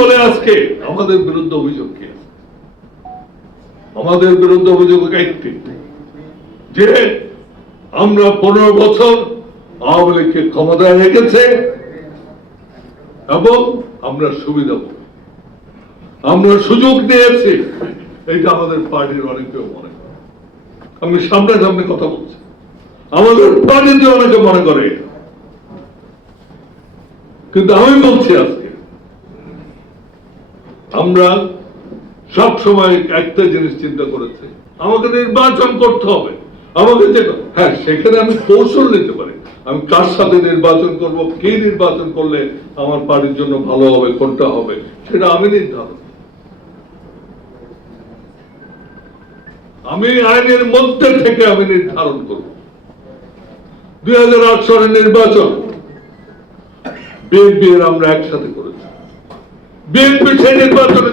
বলে আজকে আমাদের বিরুদ্ধে অভিযোগ কি? আমাদের বিরুদ্ধে অভিযোগ একটি, যে আমরা 15 বছর আওয়ামী লীগকে ক্ষমতায় রেখেছে এবং আমরা সুবিধা পাবো, আমরা সুযোগ দিয়েছি। এটা আমাদের পার্টির অনেকে মনে করে। আমি সামনে কথা বলছি, আমাদের পার্টিতে অনেকে মনে করে। কিন্তু আমি বলছি আজকে আমরা সব সময় একটা জিনিস চিন্তা করেছি, আমাকে নির্বাচন করতে হবে। আমাকে হ্যাঁ, সেখানে আমি কৌশল নিতে পারি, আমি কার সাথে নির্বাচন করব, কে নির্বাচন করলে আমার পার্টির জন্য ভালো হবে, কোনটা হবে সেটা আমি নির্ধারণ। আমি আইনের মধ্যে থেকে আমি নির্ধারণ করব। 2008 সালের নির্বাচন বিএনপি আমরা একসাথে করেছি, বিএনপি সেই নির্বাচনে